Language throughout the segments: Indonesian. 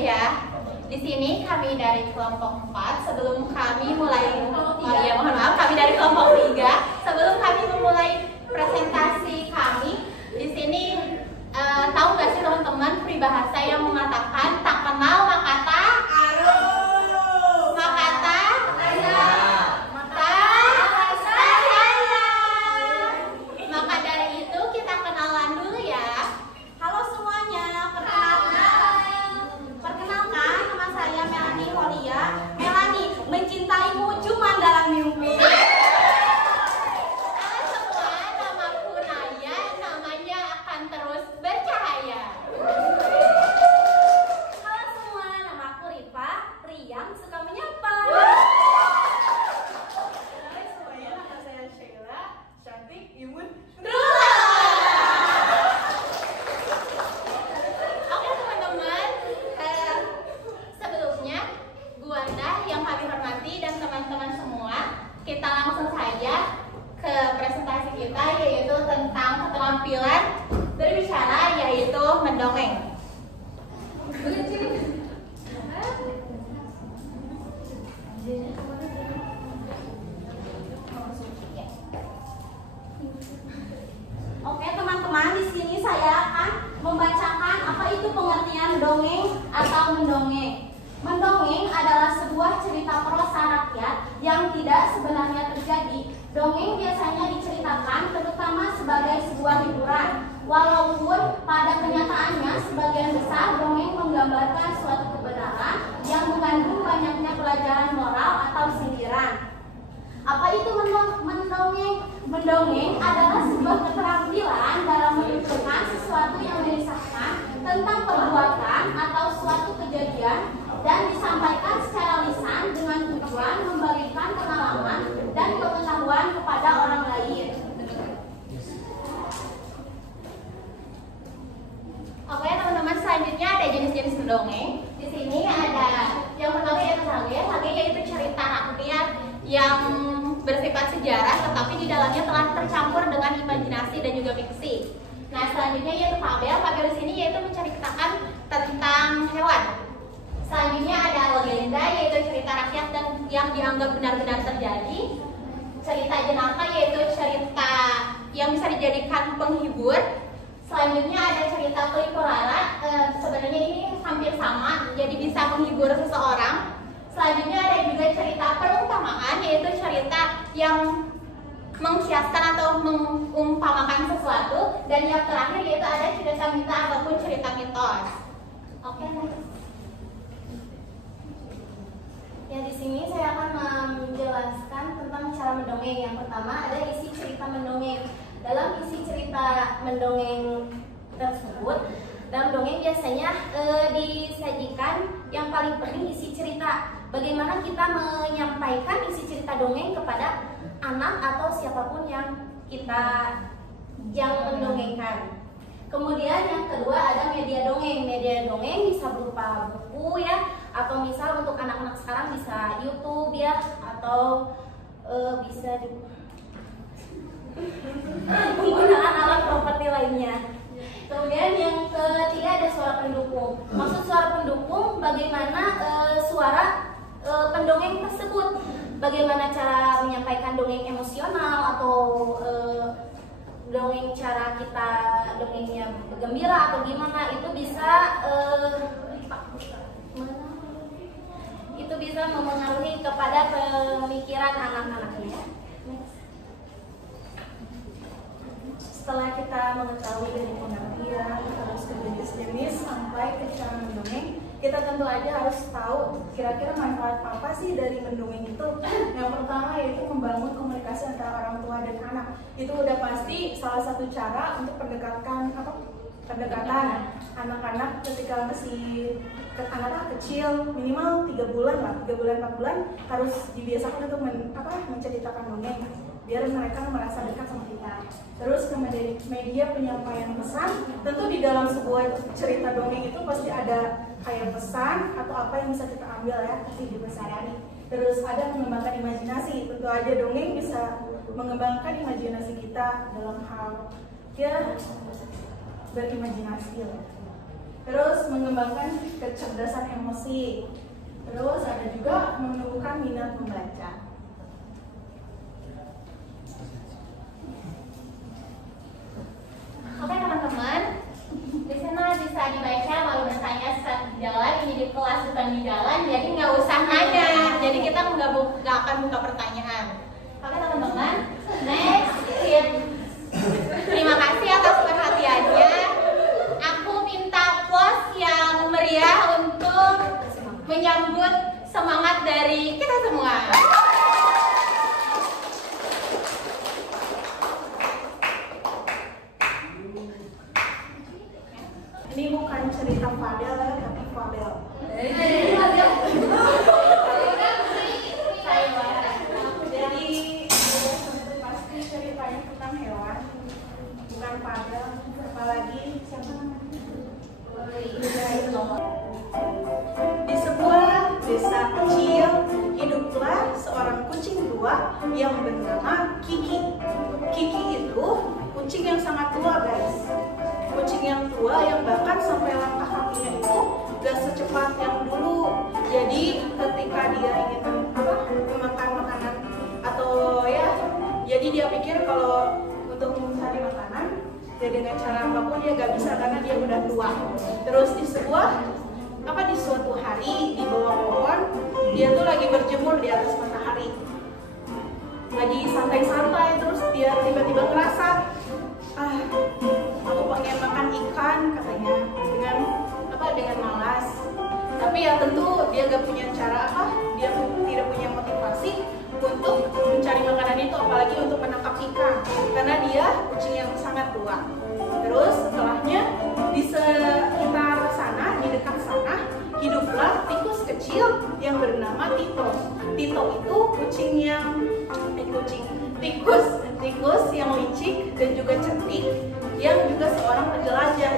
ya. Di sini kami dari kelompok 4. Sebelum kami mulai, mohon maaf, kami dari kelompok 3. Sebelum kami memulai presentasi kami, di sini tahu nggak sih teman-teman peribahasa yang mengatakan tak kenal maka tak walaupun pada kenyataannya sebagian besar dongeng menggambarkan suatu kebenaran yang mengandung banyaknya pelajaran moral atau sindiran. Apa itu mendongeng? Mendongeng adalah sebuah keterampilan dalam menunjukkan sesuatu yang merisaukan tentang perbuatan atau suatu kejadian dan disampaikan secara lisan dengan tujuan memberikan pengalaman dan pengetahuan kepada orang lain. Oke teman-teman, selanjutnya ada jenis-jenis mendongeng. Di sini ada yang pertama yaitu sage. Sage yaitu cerita rakyat yang bersifat sejarah, tetapi di dalamnya telah tercampur dengan imajinasi dan juga fiksi. Nah selanjutnya yaitu fabel. Fabel di sini yaitu menceritakan tentang hewan. Selanjutnya ada legenda yaitu cerita rakyat dan yang dianggap benar-benar terjadi. Cerita jenaka yaitu cerita yang bisa dijadikan penghibur. Selanjutnya ada cerita pelipurara, sebenarnya ini hampir sama, jadi bisa menghibur seseorang. Selanjutnya ada juga cerita perumpamaan, yaitu cerita yang menghiaskan atau mengumpamakan sesuatu. Dan yang terakhir yaitu ada cerita mita ataupun cerita mitos. Oke, ya di sini saya akan menjelaskan tentang cara mendongeng. Yang pertama ada isi cerita mendongeng. Dalam isi cerita mendongeng tersebut, dalam dongeng biasanya disajikan yang paling penting isi cerita. Bagaimana kita menyampaikan isi cerita dongeng kepada anak atau siapapun yang mendongengkan. Kemudian yang kedua ada media dongeng. Media dongeng bisa berupa buku ya, atau misal untuk anak-anak sekarang bisa YouTube ya, atau bisa juga penggunaan alat properti lainnya. Kemudian yang ketiga ada suara pendukung. Maksud suara pendukung bagaimana suara pendongeng tersebut, bagaimana cara menyampaikan dongeng emosional atau dongeng cara kita dongengnya gembira atau gimana, itu bisa mempengaruhi kepada pemikiran anak-anaknya. Setelah kita mengetahui dari pengertian, terus ke jenis-jenis sampai ke cara mendongeng, kita tentu aja harus tahu kira-kira manfaat apa sih dari mendongeng itu. Yang pertama yaitu membangun komunikasi antara orang tua dan anak. Itu udah pasti salah satu cara untuk pendekatan anak-anak ketika masih anak kecil, minimal 3 bulan lah, 3 bulan 4 bulan harus dibiasakan untuk menceritakan dongeng biar mereka merasa dekat sama kita. Terus kemudian media penyampaian pesan, tentu di dalam sebuah cerita dongeng itu pasti ada kayak pesan atau apa yang bisa kita ambil ya kehidupan sehari-hari. Terus ada mengembangkan imajinasi, tentu aja dongeng bisa mengembangkan imajinasi kita dalam hal ya berimajinasi lah. terus mengembangkan kecerdasan emosi, terus ada juga menumbuhkan minat membaca. Oke teman-teman, di sana bisa dibaca kalau misalnya saat di jalan, ini di kelas bukan di jalan, jadi nggak usah nanya, jadi kita nggak akan buka pertanyaan. Oke teman-teman, next tip. Terima kasih atas perhatiannya. Aku minta applause yang meriah untuk menyambut semangat dari kita semua. Ini bukan cerita Fadel ya, tapi Fadel. Jadi pasti ceritanya tentang hewan, bukan Fadel, apalagi siapa namanya? Di sebuah desa kecil hiduplah seorang kucing tua yang bernama Kiki. Kiki itu kucing yang sangat tua, guys. Kucing yang tua yang bahkan sampai langkah kakinya itu gak secepat yang dulu. Jadi ketika dia ingin memakan makanan atau ya, jadi dia pikir kalau untuk mencari makanan ya dengan cara apapun dia gak bisa karena dia udah tua. Terus di suatu hari di bawah pohon dia tuh lagi berjemur di atas matahari, lagi santai-santai, terus dia tiba-tiba ngerasa aku pengen makan ikan katanya dengan malas. Tapi ya tentu dia gak punya cara dia tidak punya motivasi untuk mencari makanan itu, apalagi untuk menangkap ikan karena dia kucing yang sangat tua. Terus setelahnya di sekitar sana, di dekat sana hiduplah tikus kecil yang bernama Tito. Tito itu tikus yang licik dan juga cerdik, yang juga seorang penjelajah.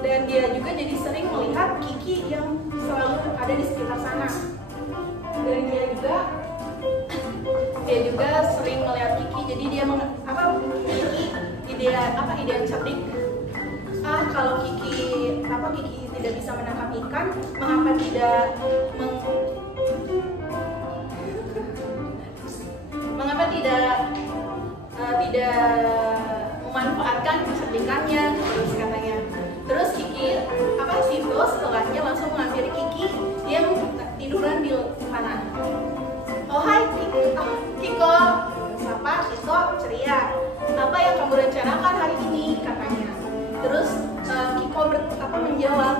Dan dia juga jadi sering melihat Kiki yang selalu ada di sekitar sana. Dan dia juga sering melihat Kiki, jadi dia memiliki ide cerdik. Kalau Kiki tidak bisa menangkap ikan, mengapa tidak memanfaatkan kecerdikannya, terus katanya. Terus Tito setelahnya langsung mengambil Kiki yang tiduran di kanan. Oh hai Kiko, sapa Kiko ceria. Apa yang kamu rencanakan hari ini, katanya. Terus Kiko menjawab,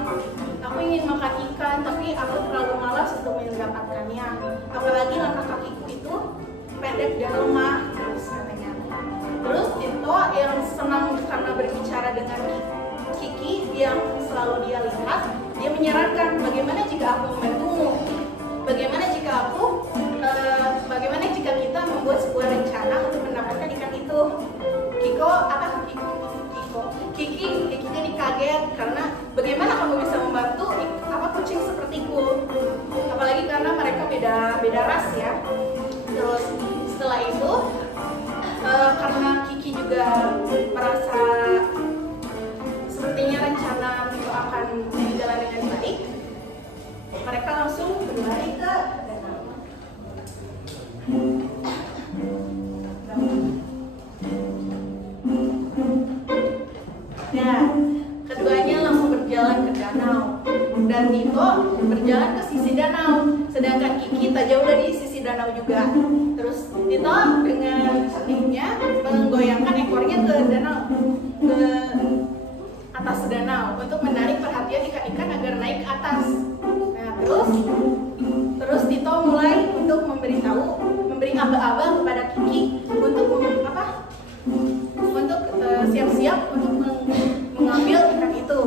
aku ingin makan ikan tapi aku terlalu malas untuk mendapatkannya. Apalagi langkah kakiku itu pendek dan lemah, terus katanya. Terus Tito yang senang karena berbicara dengan Kiki yang selalu dia lihat, dia menyarankan, bagaimana jika aku membantumu? Bagaimana jika kita membuat sebuah rencana untuk mendapatkan ikan itu? Kiki jadi kaget karena bagaimana kamu bisa membantu kucing sepertiku? Apalagi karena mereka beda ras ya. Terus setelah itu karena Kiki juga merasa sepertinya rencana itu akan berjalan dengan baik, mereka langsung berlari ke danau. Nah, keduanya langsung berjalan ke danau dan Tito berjalan ke sisi danau, sedangkan Kiki tak jauh dari sisi danau juga. Terus Tito dengan cerdiknya menggoyangkan ekornya ke atas danau untuk menarik perhatian ikan-ikan agar naik ke atas. Nah, terus Tito mulai untuk memberi aba-aba kepada Kiki untuk siap-siap untuk mengambil ikan itu.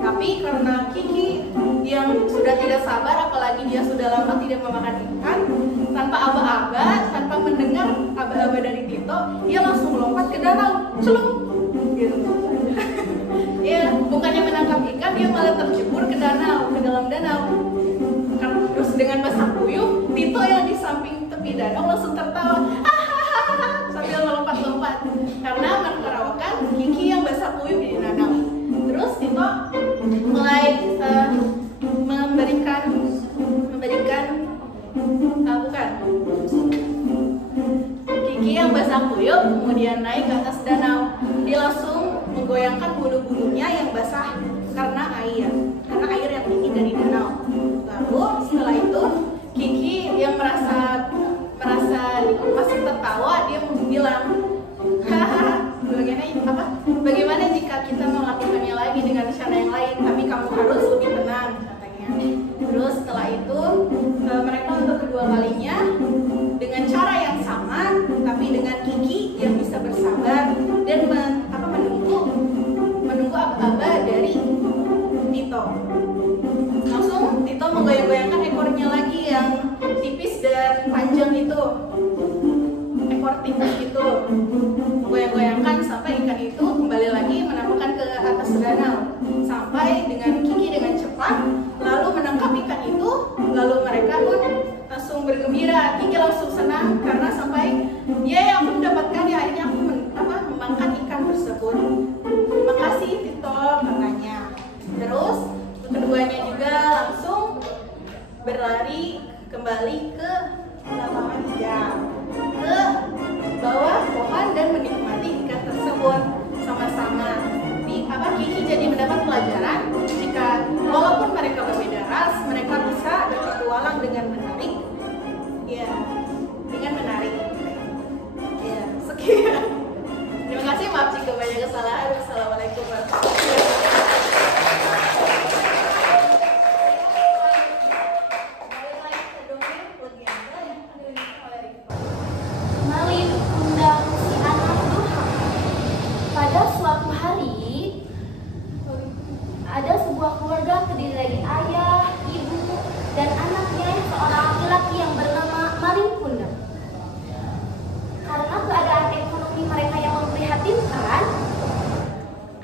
Tapi karena Kiki yang sudah tidak sabar, apalagi dia sudah lama tidak memakan ikan, tanpa aba-aba, tanpa mendengar aba-aba dari Tito, dia langsung melompat ke danau, celung, gitu. Ya, bukannya menangkap ikan, dia malah terjebur ke dalam danau. Terus dengan basah kuyup, Tito yang di samping tepi danau langsung tertawa, sambil melompat-lompat karena menertawakan Kiki yang basah kuyup di danau. Terus Tito mulai memberikan bukan gigi yang basah kuyup, kemudian naik ke atas danau. Dia langsung menggoyangkan bulu-bulunya yang basah karena air yang tinggi dari danau. Lalu setelah itu Kiki yang merasa masih tertawa, dia bilang, bagaimana jika kita melakukannya lagi dengan cara yang lain, tapi kamu harus lebih tenang, katanya. Terus setelah itu mereka untuk kedua kalinya dengan cara yang sama, tapi dengan Kiki yang bisa bersabar dan menunggu aba-aba dari Tito. Langsung Tito menggoyang-goyangkan ekornya lagi yang tipis dan panjang itu, ekor tipis itu, menggoyang-goyangkan sampai ikan itu kembali lagi menampakkan ke atas danau, sampai dengan Kiki dengan cepat lalu menangkap ikan itu. Lalu mereka pun langsung bergembira. Kiki langsung senang karena sampai ya aku mendapatkan, ya akhirnya aku memakan ikan tersebut. Terima kasih Tito, katanya. Terus keduanya juga langsung berlari kembali ke lapangan hijau, ke bawah pohon dan menikmati ikan tersebut sama-sama. Kiki jadi mendapat pelajaran jika walaupun mereka berbeda ras, mereka bisa berpetualang dengan menarik. Ya, dengan menarik. Ya, sekian. Terima kasih, maaf jika banyak kesalahan. Wassalamualaikum warahmatullahi wabarakatuh. Malin undang si anak durhaka. Pada suatu hari, ada sebuah keluarga terdiri dari ayah, ibu, dan anaknya seorang laki-laki yang bernama Malin Kundang. Karena keadaan ekonomi mereka yang memprihatinkan,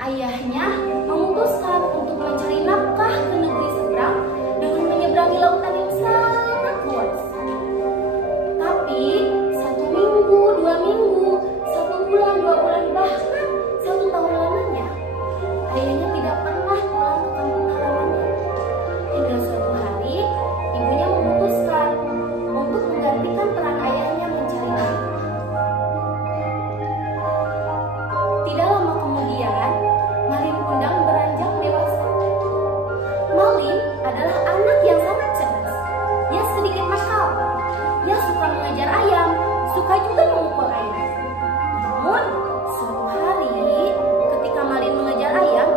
ayahnya memutuskan untuk mencari nafkah ke negeri seberang dengan menyeberangi lautan yang sangat luas. Tapi 1 minggu, 2 minggu, 1 bulan, 2 bulan, bahkan 1 tahun lamanya, ayahnya tidak pernah pulang ke kampung halamannya. Hingga suatu hari, ibunya memutuskan untuk menggantikan peran ayahnya mencari nafkah. Tidak lama kemudian, Malin Kundang beranjak dewasa. Malin adalah anak yang sangat cerdas. Ia sedikit nakal. Ia suka mengejar ayam, suka juga memukul ayam. Namun, suatu hari ketika Malin mengejar ayam,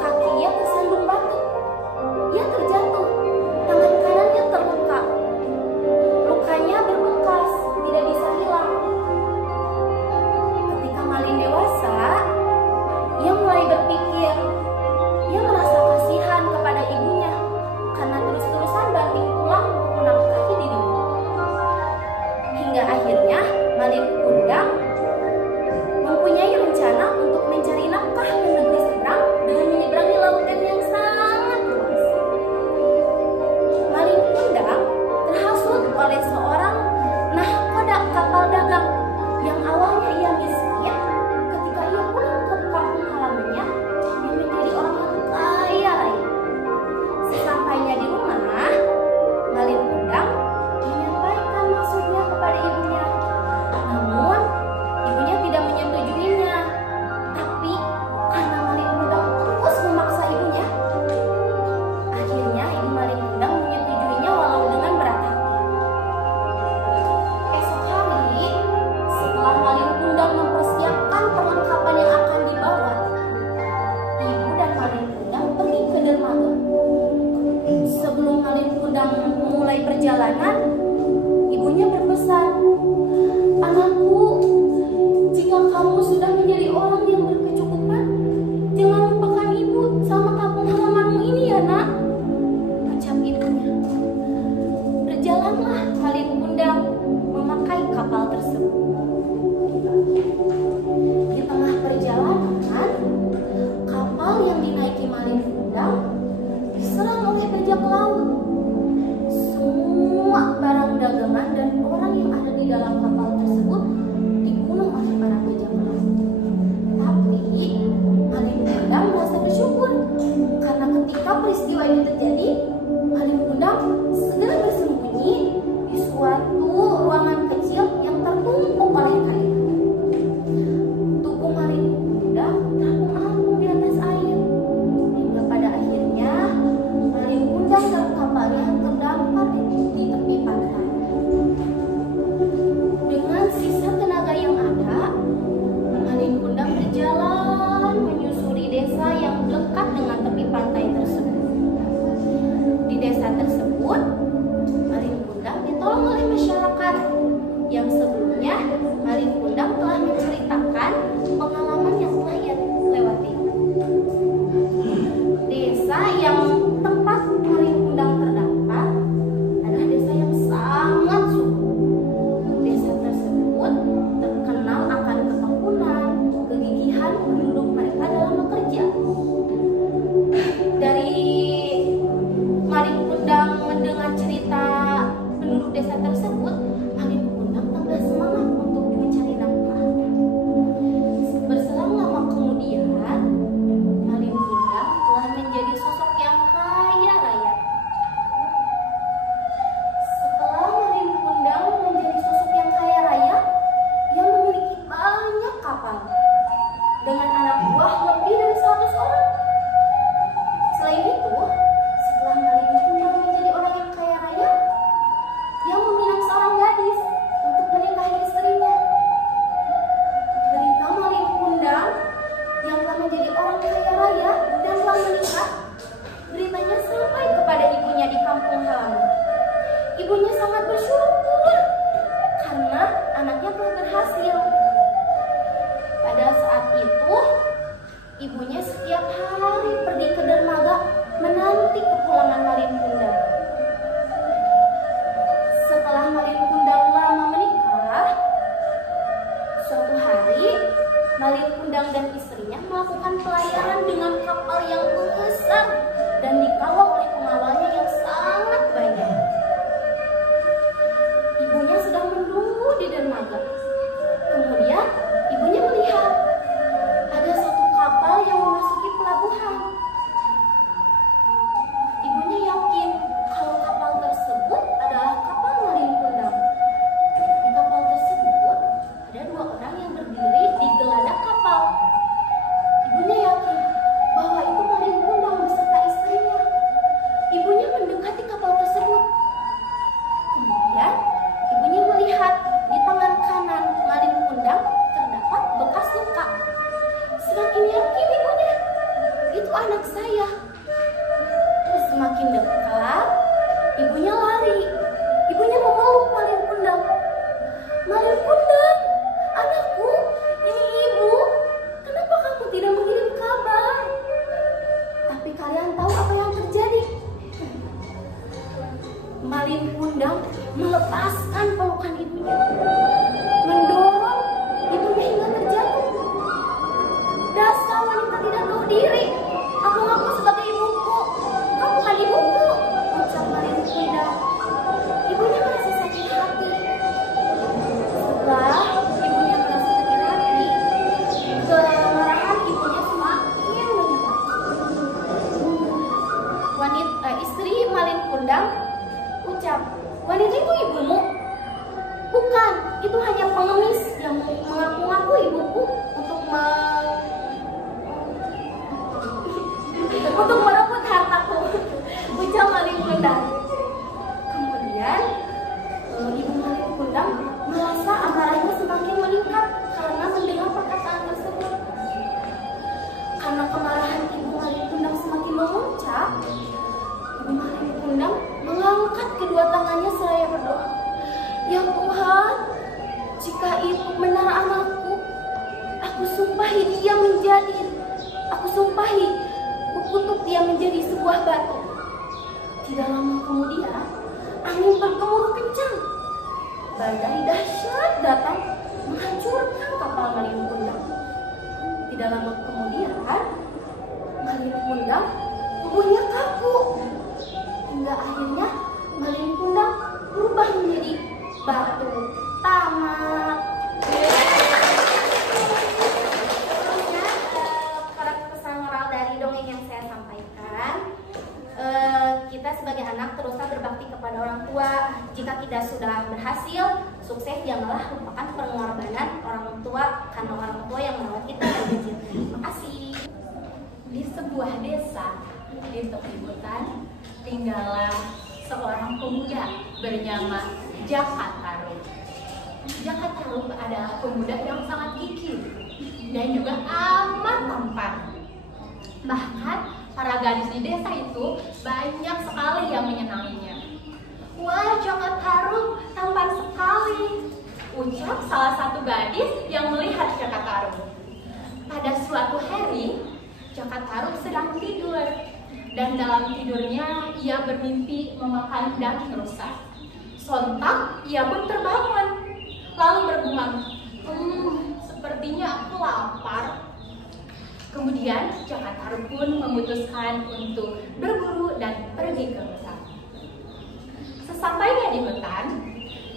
kakinya tersandung batu. Ia terjatuh, tangan kanannya terluka. Lukanya berbekas, tidak bisa hilang. Ketika Malin dewasa, ia mulai berpikir. Ia merasa kasihan kepada ibunya karena terus-terusan banting tulang untuk menafkahi dirinya. Hingga akhirnya Malin Kundang mempunyai rencana untuk mencari nafkah ke negeri seberang dengan menyeberangi lautan yang sangat luas. Malin Kundang terhasut oleh seorang nahkoda kapal dagang yang awalnya ia miskin. Ketika ia pulang ke kampung halamannya, dia menjadi orang yang kaya raya. Sesampainya di rumah, Malin Kundang menyampaikan maksudnya kepada ibunya. Namun, ibunya tidak menyetujuinya. Tapi, karena Malin Kundang terus memaksa ibunya, akhirnya ibu Malin Kundang menyetujuinya walau dengan berat hati. Esok hari, setelah Malin Kundang mempersiapkan perlengkapan yang akan dibawa, ibu dan Malin Kundang pergi ke dermaga. Sebelum Malin Kundang memulai perjalanan, ibunya berpesan, "Anakku, jika kamu sudah menjadi orang yang berkecukupan, jangan lupakan ibu sama kampung halamanmu ini ya nak," ucap ibunya. Berjalanlah Malin Kundang memakai kapal tersebut. Di tengah perjalanan, kapal yang dinaiki Malin Kundang diserang oleh bajak laut. Semua barang dagangan dan orang yang ada di dalam kapal tersebut dibunuh oleh para bajak laut. Tapi Malin Kundang merasa bersyukur itu terjadi, Malin Kundang segera bersembunyi di suatu ruangan kecil yang tertumpuk oleh kain. Tubuh Malin Kundang terapung-apung di atas air, hingga pada akhirnya Malin Kundang dan kapalnya terdampar di tepi pantai. Dengan sisa tenaga yang ada, Malin Kundang berjalan menyusuri desa yang dekat dengan tepi pantai tersebut. Di desa tersebut, Malin Kundang ditolong oleh masyarakat yang sebelumnya Malin Kundang telah menceritakan pengalaman yang telah ia lewati. Desa yang tempat Malin Kundang terdampar adalah desa yang sangat subur. Desa tersebut terkenal akan ketekunan, kegigihan penduduk mereka dalam bekerja. Dari Malin Kundang mendengar cerita penduduk desa tersebut, Malin Kundang tambah semangat untuk mencari nafkah. Berselang lama kemudian, Malin Kundang telah menjadi sosok yang kaya raya. Setelah Malin Kundang menjadi sosok yang kaya raya, ia memiliki banyak kapal dengan anak buah lebih dari 100 orang. Selain itu, setelah Malin Kundang menjadi orang yang kaya raya, ia meminang seorang gadis untuk menikahi istrinya. Berita Malin Kundang yang telah menjadi orang kaya raya dan telah menikah, beritanya sampai kepada ibunya di kampung halaman. Ibunya sangat bersyukur karena anaknya telah berhasil. Pada saat itu, ibunya setiap hari pergi ke dermaga menanti kepulangan Malin Kundang. Setelah Malin Kundang lama menikah, suatu hari Malin Kundang dan istrinya melakukan pelayaran dengan kapal yang besar dan dikawal oleh pengawalnya yang sangat banyak. Ibunya sedang menunggu di dermaga. Kemudian ibunya melihat ada satu kapal yang memasuki pelabuhan. Ibunya yakin kalau kapal tersebut adalah kapal Malin Kundang. Di kapal tersebut ada 2 orang yang berdiri di geladak kapal. Ibunya yakin bahwa itu Malin Kundang beserta istrinya. Ibunya mendekati kapal tersebut. Kemudian ibunya melihat di tangan kanan Malin Kundang terdapat bekas luka. Semakin yakin ibunya, itu anak saya. Terus semakin dekat, ibunya lari. Ibunya memeluk Malin Kundang. Malin Kundang, anakku, ini ibu. Kenapa kamu tidak mengirim kabar? Tapi kalian tahu apa yang terjadi? Malin Kundang melepaskan pelukan ibunya, mendorong ibunya hingga terjatuh. Dasar wanita tidak tahu diri, aku ngaku sebagai ibuku. Kamu bukan ibuku, ucap Malin Kundang. Ibunya merasa sakit hati. Setelah ibunya merasa sakit hati, kemarahan ibunya semakin menyebar. Istri Malin Kundang ucap, wanita itu ibumu? Bukan, itu hanya pengemis yang mengaku-ngaku ibuku untuk merebut hartaku, ucap Malin Kundang. Kemudian ibu Malin Kundang merasa amarahnya semakin meningkat karena mendengar perkataan tersebut. Karena kemarahan ibu Malin Kundang semakin memuncak, ibu Malin Kundang mengangkat kedua tangannya seraya berdoa. Ya Tuhan, jika itu benar anakku, aku sumpahi kukutuk dia menjadi sebuah batu. Tidak lama kemudian, angin bergemuruh kencang. Badai dahsyat datang menghancurkan kapal Malin Kundang. Tidak lama kemudian, Malin Kundang tubuhnya kaku. Hingga akhirnya Malin Kundang berubah menjadi batu. Tamat. Terusnya pesan moral dari dongeng yang saya sampaikan. kita sebagai anak teruslah berbakti kepada orang tua. Jika kita sudah berhasil sukses, janganlah lupakan pengorbanan orang tua karena orang tua yang merawat kita dari kecil. Terima kasih. Di sebuah desa di tepi hutan tinggallah seorang pemuda bernama Jaka Tarub. Jaka Tarub adalah pemuda yang sangat gigih dan juga amat tampan. Bahkan para gadis di desa itu banyak sekali yang menyenanginya. Wah, Jaka Tarub tampan sekali, ucap salah satu gadis yang melihat Jaka Tarub. Pada suatu hari, Jaka Tarub sedang tidur, dan dalam tidurnya ia bermimpi memakan daging rusa. Sontak ia pun terbangun, lalu bergumam, sepertinya aku lapar. Kemudian Jaka Tarub pun memutuskan untuk berburu dan pergi ke hutan. Sesampainya di hutan,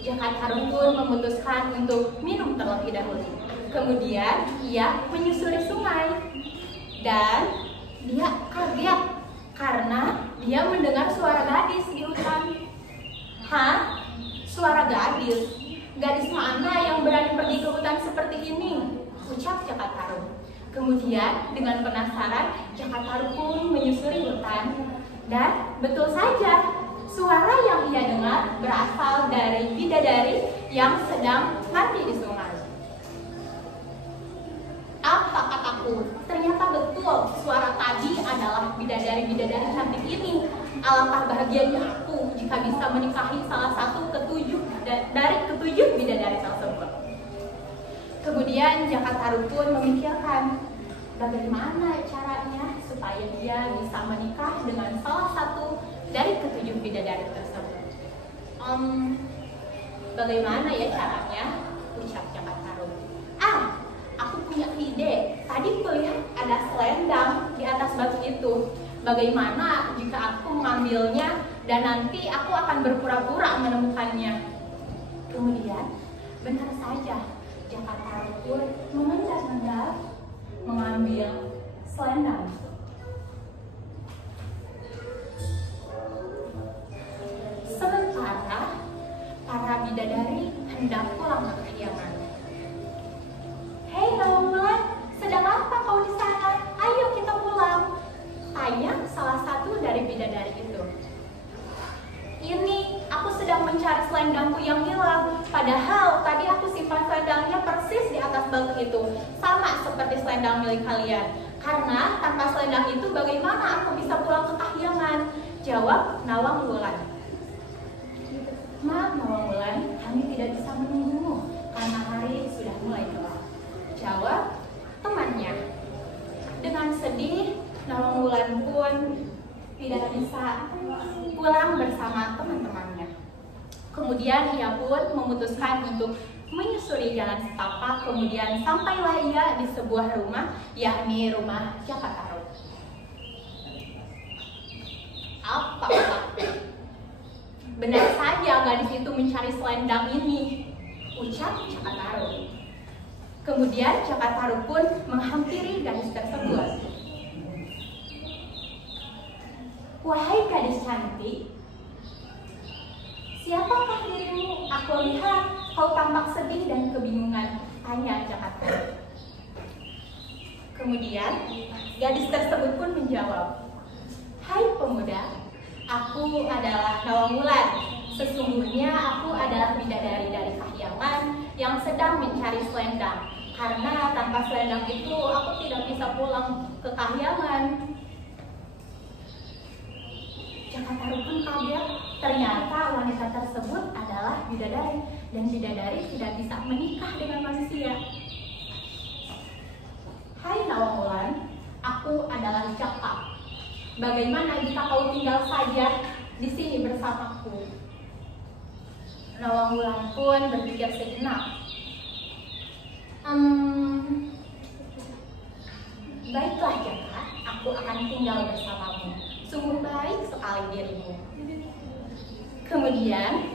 Jaka Tarub pun memutuskan untuk minum terlebih dahulu. Kemudian ia menyusuri sungai dan dia kaget karena dia mendengar suara gadis di hutan. Hah? Suara gadis? Gadis mana yang berani pergi ke hutan seperti ini? Ucap Jaka Tarub. Kemudian dengan penasaran, Jaka Tarub pun menyusuri hutan. Dan betul saja, suara yang ia dengar berasal dari bidadari yang sedang mandi di sungai. Apa kataku? Ternyata betul, suara tadi adalah bidadari-bidadari cantik ini. Alangkah bahagianya aku jika bisa menikahi salah satu dari ketujuh bidadari tersebut. Kemudian Jaka Tarub pun memikirkan bagaimana caranya supaya dia bisa menikah dengan salah satu dari ketujuh bidadari tersebut. Bagaimana ya caranya? Ucap Jaka Tarub. Aku punya ide. Tadi kulihat ada selendang di atas batu itu. Bagaimana jika aku mengambilnya dan nanti aku akan berpura-pura menemukannya? Kemudian, benar saja, Jaka Tarub pun mengendap-endap mengambil selendang itu. Sementara para bidadari hendak pulang ke kediaman. Hei Nawangwulan, sedang apa kau di sana? Ayo kita pulang, tanya salah satu dari bidadari itu. Ini, aku sedang mencari selendangku yang hilang. Padahal tadi aku simpan selendangnya persis di atas batu itu, sama seperti selendang milik kalian. Karena tanpa selendang itu bagaimana aku bisa pulang ke Kahyangan? Jawab Nawangwulan. Maaf Nawangwulan, kami tidak bisa menunggumu karena hari sudah mulai gelap, jawab temannya. Dengan sedih, Nawangwulan pun tidak bisa pulang bersama teman-temannya. Kemudian ia pun memutuskan untuk menyusuri jalan setapak. Kemudian sampailah ia di sebuah rumah, yakni rumah Jaka Tarub. Apa? Benar saja gadis itu mencari selendang ini, ucap Jaka Tarub. Kemudian Jaka Tarub pun menghampiri gadis tersebut. Wahai gadis cantik, siapakah dirimu? Aku lihat kau tampak sedih dan kebingungan, tanya Jaka Tarub. Kemudian gadis tersebut pun menjawab, hai pemuda, aku adalah Nawangwulan. Sesungguhnya aku adalah bidadari dari Kahyangan yang sedang mencari selendang. Karena tanpa selendang itu aku tidak bisa pulang ke Kahyangan. Jaka Tarub pun kaget, ternyata wanita tersebut adalah bidadari, dan bidadari tidak bisa menikah dengan manusia. Hai Nawangwulan, aku adalah Jaka. Bagaimana jika kau tinggal saja di sini bersamaku? Nawangwulan pun berpikir sejenak. Baiklah Jaka, aku akan tinggal bersamamu. Sungguh baik sekali dirimu. Kemudian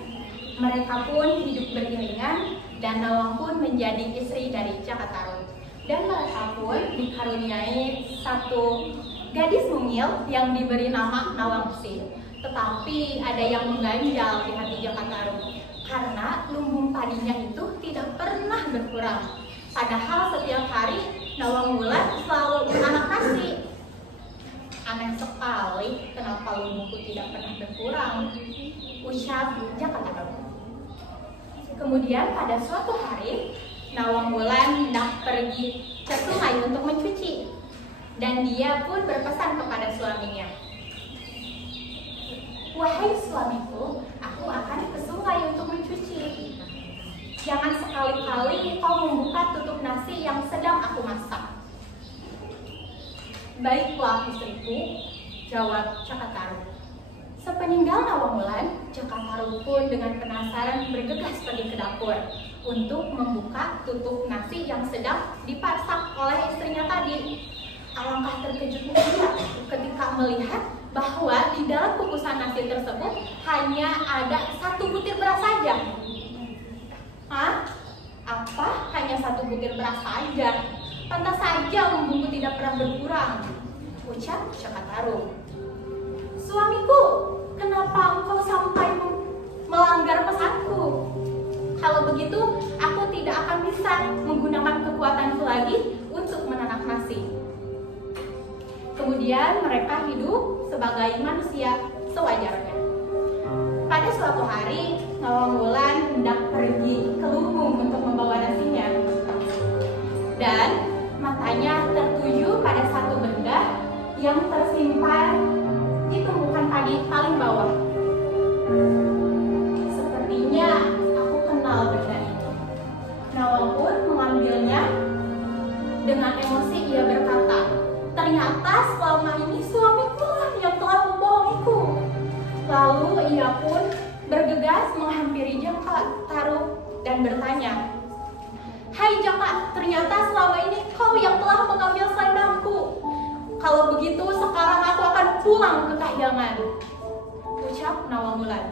mereka pun hidup beriringan dan Nawang pun menjadi istri dari Jaka Tarub. Dan mereka pun dikaruniai satu gadis mungil yang diberi nama Nawangsi. Tetapi ada yang mengganjal di hati Jaka Tarub karena lumbung padinya itu tidak pernah berkurang. Padahal setiap hari Nawang Wulan selalu beranak nasi. Aneh sekali, kenapa lumbungku tidak pernah berkurang, ucap Jaka Tarub. Kemudian pada suatu hari, Nawang Wulan hendak pergi ke sungai untuk mencuci. Dan dia pun berpesan kepada suaminya, "Wahai suamiku, aku akan ke sungai untuk mencuci. Jangan sekali-kali kau membuka tutup nasi yang sedang aku masak." "Baiklah istriku," jawab Jaka Tarub. Sepeninggal Nawang Wulan, Jaka Tarub pun dengan penasaran bergegas pergi ke dapur untuk membuka tutup nasi yang sedang dipasak oleh istrinya tadi. Alangkah terkejutnya dia ketika melihat bahwa di dalam kukusan nasi tersebut hanya ada 1 butir beras saja. "Hah? Apa? Hanya 1 butir beras saja? Pantas saja lumbungku tidak pernah berkurang," ucap Jaka Tarub. "Suamiku, kenapa engkau sampai melanggar pesanku? Kalau begitu, aku tidak akan bisa menggunakan kekuatanku lagi untuk menanak nasi." Kemudian mereka hidup sebagai manusia sewajarnya. Pada suatu hari, Nawang Wulan hendak pergi ke lumbung untuk membawa nasinya. Dan matanya tertuju pada satu benda yang tersimpan di tumpukan padi paling bawah. "Sepertinya aku kenal benda ini." Nawang pun mengambilnya. Dengan emosi ia berkata, "Ternyata selama ini suamiku lah yang telah membohongiku." Lalu ia pun bergegas menghampiri Jaka Tarub dan bertanya, "Hai Jaka, ternyata selama ini kau yang telah mengambil selendangku. Kalau begitu sekarang aku akan pulang ke kahyangan," ucap Nawang Wulan.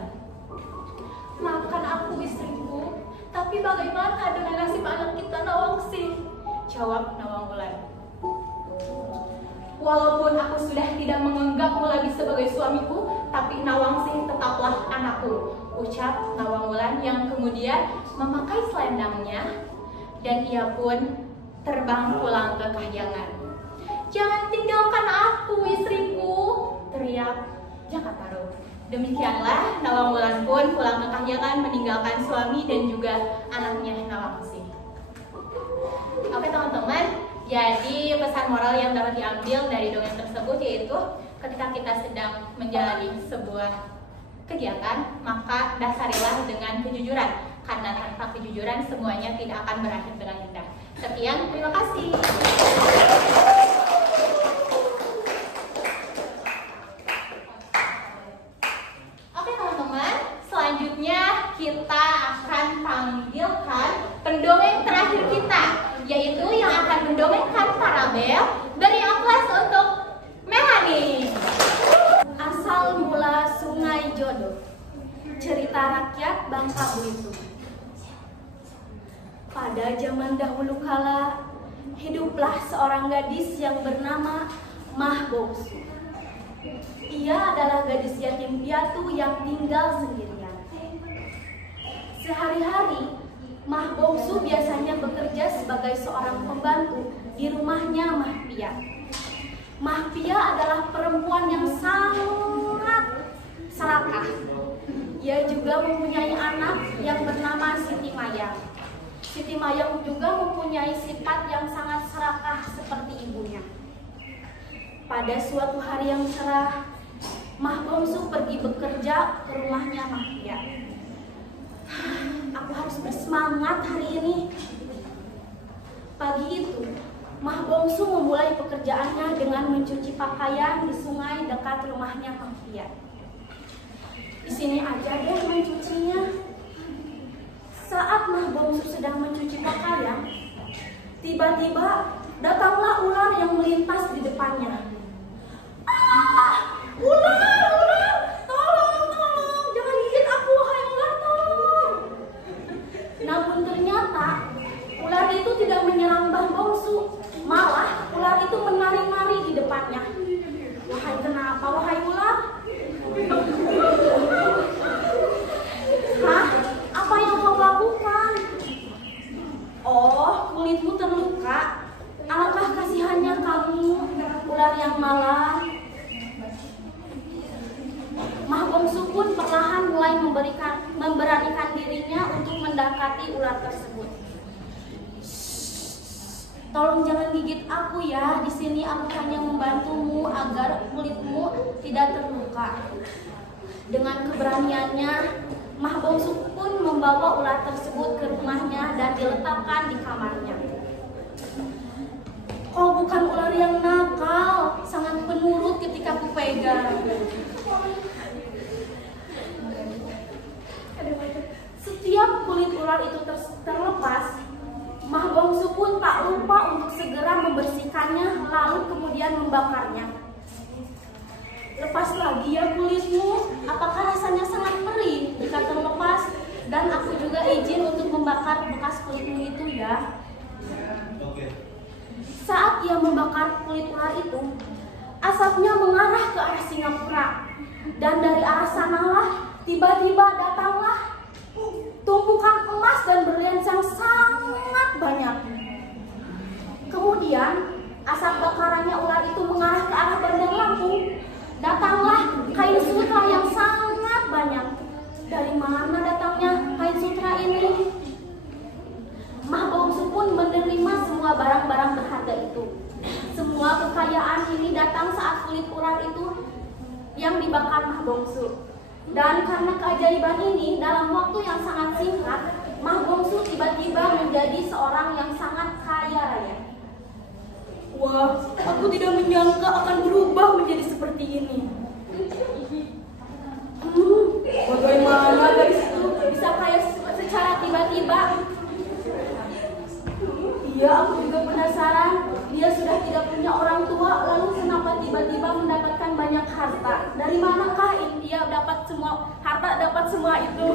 "Maafkan aku istriku, tapi bagaimana dengan nasib anak kita Nawangsi?" jawab Nawang Wulan. "Walaupun aku sudah tidak menganggapmu lagi sebagai suamiku, tapi Nawangsi tetaplah anakku," ucap Nawang Wulan yang kemudian memakai selendangnya dan ia pun terbang pulang ke kahyangan. "Jangan tinggalkan aku istriku," teriak Jaka Tarub. Demikianlah Nawang Wulan pun pulang ke kahyangan meninggalkan suami dan juga anaknya Nawangsi. Oke teman-teman, jadi pesan moral yang dapat diambil dari dongeng tersebut yaitu ketika kita sedang menjalani sebuah kegiatan, maka dasarilah dengan kejujuran, karena tanpa kejujuran semuanya tidak akan berakhir dengan indah. Sekian, terima kasih. Oke teman-teman, selanjutnya kita akan panggilkan pendongeng terakhir kita, yaitu yang akan mendongengkan parabel dari kelas untuk Melani. Asal mula Sungai Jodoh. Cerita rakyat Bangka Belitung. Pada zaman dahulu kala, hiduplah seorang gadis yang bernama Mah Bongsu. Ia adalah gadis yatim piatu yang tinggal sendirian. Sehari-hari, Mah Bongsu biasanya bekerja sebagai seorang pembantu di rumahnya Mah Pia. Mah Pia adalah perempuan yang sangat serakah. Ia juga mempunyai anak yang bernama Siti Mayang. Siti Mayang juga mempunyai sifat yang sangat serakah seperti ibunya. Pada suatu hari yang cerah, Mah Bongsu pergi bekerja ke rumahnya Mah Pia. Aku harus bersemangat hari ini. Pagi itu, Mah Bongsu memulai pekerjaannya dengan mencuci pakaian di sungai dekat rumahnya Mah Pia. Di sini aja deh mencucinya. Saat Mah Bongsu sedang mencuci pakaian, tiba-tiba datanglah ular yang melintas di depannya. "Ah, ular, tolong, jangan gigit aku, hai ular, tolong." Namun ternyata ular itu tidak menyerang Mah Bongsu, malah ular itu menari-nari di depannya. mendekati ular tersebut. Tolong jangan gigit aku ya. Di sini aku hanya membantumu agar kulitmu tidak terluka. Dengan keberaniannya, Mah Bongsu pun membawa ular tersebut ke rumahnya dan diletakkan di kamarnya. Kau bukan ular yang nakal, sangat penurut ketika kupegang. Setiap kulit ular itu terlepas, Mah Bongsu pun tak lupa untuk segera membersihkannya lalu kemudian membakarnya. Lepas lagi ya kulitmu, apakah rasanya sangat perih jika terlepas? Dan aku juga izin untuk membakar bekas kulitmu itu ya. Saat ia membakar kulit ular itu, asapnya mengarah ke arah Singapura. Dan dari arah sanalah tiba-tiba datanglah tumpukan emas dan berlian yang sangat banyak. Kemudian asap bakarannya ular itu mengarah ke arah Bandar Lampung. Datanglah kain sutra yang sangat banyak. Dari mana datangnya kain sutra ini? Mah Bongsu pun menerima semua barang-barang berharga itu. Semua kekayaan ini datang saat kulit ular itu yang dibakar Mah Bongsu. Dan karena keajaiban ini, dalam waktu yang sangat singkat, Mah Bongsu tiba-tiba menjadi seorang yang sangat kaya raya. Wah, aku tidak menyangka akan berubah menjadi seperti ini. Bagaimana gadis itu bisa kaya secara tiba-tiba? Iya, aku juga penasaran. Dia sudah tidak punya orang tua, lalu kenapa tiba-tiba mendapatkan banyak harta? Dari manakah dia dapat semua harta, dapat semua itu?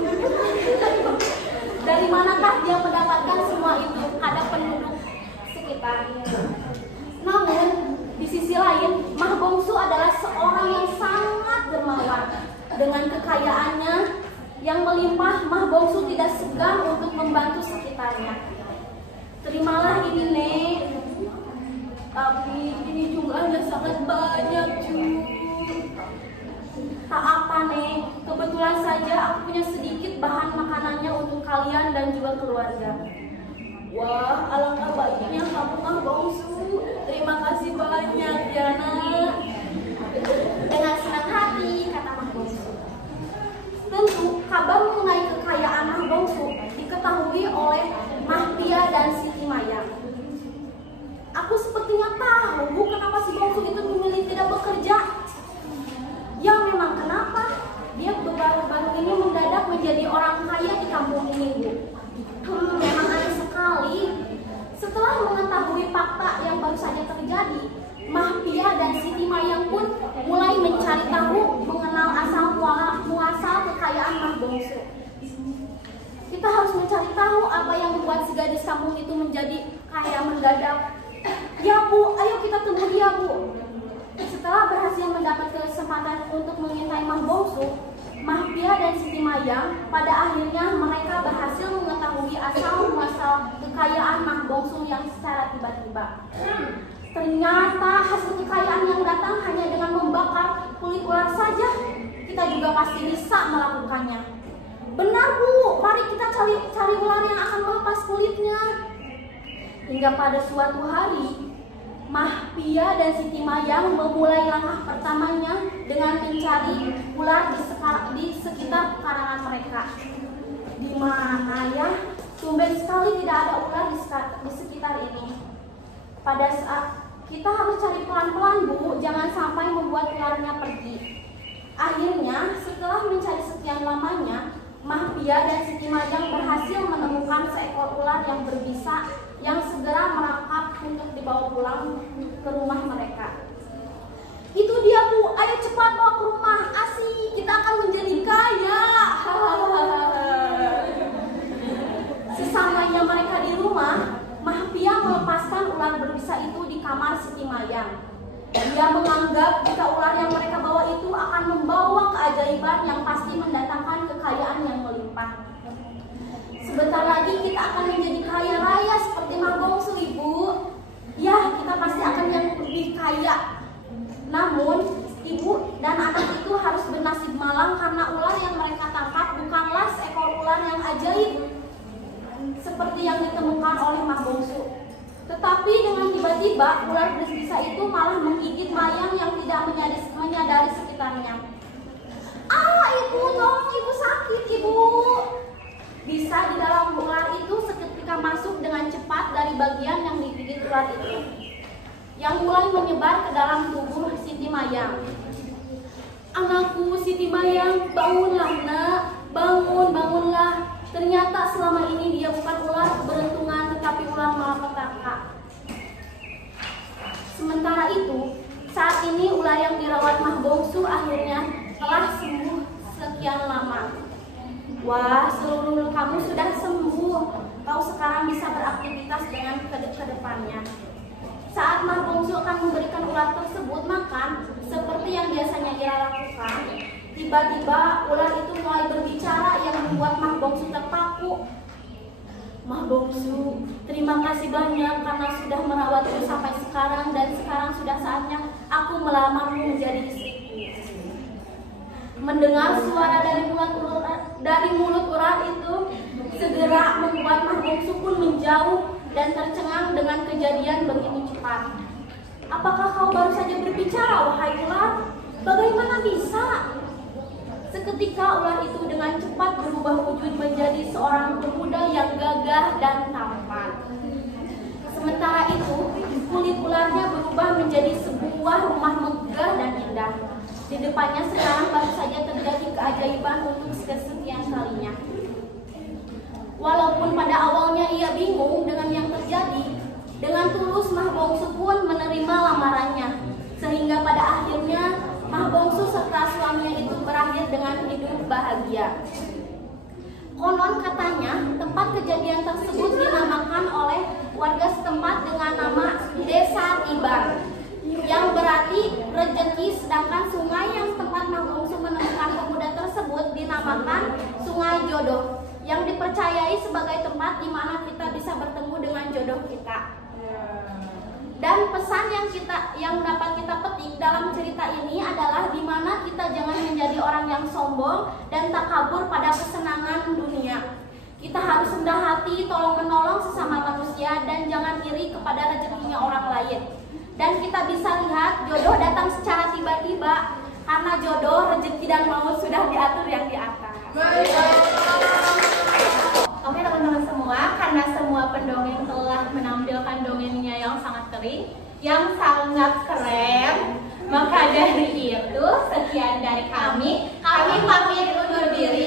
Dari manakah dia mendapatkan semua itu? Ada penduduk sekitarnya. Namun, di sisi lain, Mah Bongsu adalah seorang yang sangat dermawan. Dengan kekayaannya yang melimpah, Mah Bongsu tidak segan untuk membantu sekitarnya. Terimalah ini, Nek. Tapi ini jumlahnya sangat banyak, cu. Tak apa, Nek. Kebetulan saja aku punya sedikit bahan makanannya untuk kalian dan juga keluarga. Wah, alangkah baiknya kamu, Mah Bongsu. Terima kasih banyak, ya, Nak. Dengan senang hati, kata Mah Bongsu. Tentu, kabar mengenai kekayaan Mah Bongsu diketahui oleh Mah Pia dan Siti Mayang. Aku sepertinya tahu kenapa si Bongsu itu memilih tidak bekerja. Ya memang kenapa? Dia baru-baru ini mendadak menjadi orang kaya di kampung ini, Bu. Memang aneh sekali. Setelah mengetahui fakta yang baru saja terjadi, Mah Pia dan Siti Mayang pun mulai mencari tahu mengenal asal muasal kekayaan Mah Bongsu. Kita harus mencari tahu apa yang membuat si gadis kampung itu menjadi kaya mendadak. Ya, Bu, ayo kita temui dia, Bu. Setelah berhasil mendapat kesempatan untuk mengintai Mah Bongsu, Mah Pia dan Siti Mayang pada akhirnya mereka berhasil mengetahui asal muasal kekayaan Mah Bongsu yang secara tiba-tiba. Ternyata hasil kekayaan yang datang hanya dengan membakar kulit ular saja. Kita juga pasti bisa melakukannya. Benar, Bu, mari kita cari ular yang akan melepas kulitnya. Hingga pada suatu hari, Mah Pia dan Siti Mayang memulai langkah pertamanya dengan mencari ular di sekitar pekarangan mereka. Di mana ya? Tumben sekali tidak ada ular di sekitar ini. Pada saat kita harus cari pelan-pelan, Bu, jangan sampai membuat ularnya pergi. Akhirnya, setelah mencari sekian lamanya, Mah Pia dan Siti Mayang berhasil menemukan seekor ular yang berbisa yang segera merangkap untuk dibawa pulang ke rumah mereka. Itu dia, Bu, ayo cepat bawa ke rumah. Asik, kita akan menjadi kaya. Sesamanya mereka di rumah, Mah Pia melepaskan ular berbisa itu di kamar Siti Mayang. Dia menganggap jika ular yang mereka bawa itu akan membawa keajaiban yang pasti mendatangkan kekayaan yang melimpah. Sebentar lagi kita akan menjadi kaya raya seperti Mah Bongsu, Ibu. Ya, kita pasti akan yang lebih kaya. Namun, ibu dan anak itu harus bernasib malang karena ular yang mereka tangkap bukanlah seekor ular yang ajaib. seperti yang ditemukan oleh Mah Bongsu. Tetapi dengan tiba-tiba ular berbisa itu malah menggigit Mayang yang tidak menyadari sekitarnya. "Ah, ibu, tolong ibu, sakit ibu!" Bisa di dalam ular itu seketika masuk dengan cepat dari bagian yang digigit ular itu, yang mulai menyebar ke dalam tubuh Siti Mayang. "Anakku Siti Mayang, bangunlah nak, bangunlah. Ternyata selama ini dia bukan ular keberuntungan, tetapi ular malapetaka." Sementara itu, saat ini ular yang dirawat Mah Bongsu akhirnya telah sembuh sekian lama. "Wah, seluruh lukamu sudah sembuh. Kau sekarang bisa beraktivitas dengan kedepannya." Saat Mah Bongsu akan memberikan ular tersebut makan, seperti yang biasanya ia lakukan, tiba-tiba ular itu mulai berbicara yang membuat Mah Bongsu terpaku. "Mah Bongsu, terima kasih banyak karena sudah merawatku sampai sekarang, dan sekarang sudah saatnya aku melamarmu menjadi istriku." Mendengar suara dari mulut ular itu segera membuat Mah Bongsu pun menjauh dan tercengang dengan kejadian begitu cepat. "Apakah kau baru saja berbicara, wahai ular? Bagaimana bisa?" Seketika ular itu dengan cepat berubah wujud menjadi seorang pemuda yang gagah dan tampan. Sementara itu, kulit ularnya berubah menjadi sebuah rumah megah dan indah. Di depannya sekarang baru saja terjadi keajaiban untuk kesekian kalinya. Walaupun pada awalnya ia bingung dengan yang terjadi, dengan tulus Mah Bongsu pun menerima lamarannya, sehingga pada akhirnya Mah Bongsu serta suaminya itu berakhir dengan hidup bahagia. Konon katanya tempat kejadian tersebut dinamakan oleh warga setempat dengan nama Desa Tiban, yang berarti rezeki, sedangkan sungai yang tempat Mah Bongsu menemukan pemuda tersebut dinamakan Sungai Jodoh, yang dipercayai sebagai tempat di mana kita bisa bertemu dengan jodoh kita. Dan pesan yang dapat kita petik dalam cerita ini adalah di mana kita jangan menjadi orang yang sombong dan takabur pada kesenangan dunia. Kita harus rendah hati, tolong menolong sesama manusia, dan jangan iri kepada rezekinya orang lain. Dan kita bisa lihat jodoh datang secara tiba-tiba, karena jodoh, rezeki, dan maut sudah diatur yang di atas. Oke teman-teman semua, karena semua pendongeng telah menampilkan dongengnya yang sangat keren, yang sangat keren, maka dari itu sekian dari kami pamit undur diri.